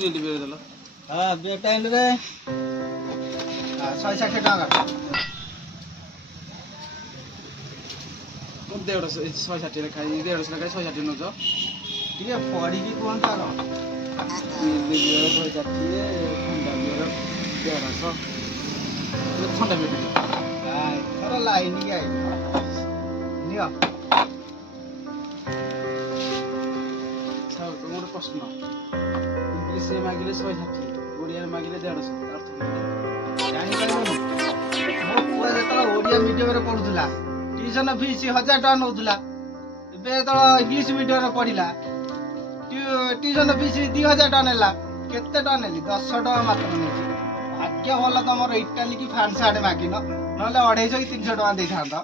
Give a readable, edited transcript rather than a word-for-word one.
चिल्ली बेर देला हाँ बे टाइम रे 160 टका तो 160 रे खाई 150 खाई 160 नो जो ଟିକେ ପଢିକି କୁହନ୍ତୁ ଆଗ ଚିଲ୍ଲି ବେର 160 ଥଣ୍ଡା ବେର 150 ଥଣ୍ଡା ବେର ଥର ଲାଇନ କି ଆଇ ନିଅ ଛାଉ ତମର ପ୍ରଶ୍ନ ଇଂଲିଶରେ ମାଗିଲେ 160 ଓଡ଼ିଆରେ ମାଗିଲେ 150 ଅର୍ଥ ଜାଣିପାରିଲୁନି ମୋ ପୁଅ ଯେତେବେଳେ ଓଡ଼ିଆ ମିଡିୟମରେ ପଢୁଥିଲା ଟ୍ୟୁସନ ଫିସ୍ 1000 ଟଙ୍କା ନଉଥିଲା ଏବେ ଯେତେବେଳେ ଇଂଲିଶ ମିଡିୟମରେ ପଢିଲା ଟ୍ୟୁସନ ଫିସ୍ 2000 ଟଙ୍କା ନେଲା କେତେ ଟଙ୍କା ନେଲି 10 ଟଙ୍କା ମାତ୍ର ନେଇଛି ଭାଗ୍ୟ ଭଲ ତମର ଇଟାଲୀ କି ଫ୍ରାନ୍ସ ଆଡେ ମାଗିନ ନହେଲେ 250 କି 300 ଟଙ୍କା ଦେଇଥାନ୍ତ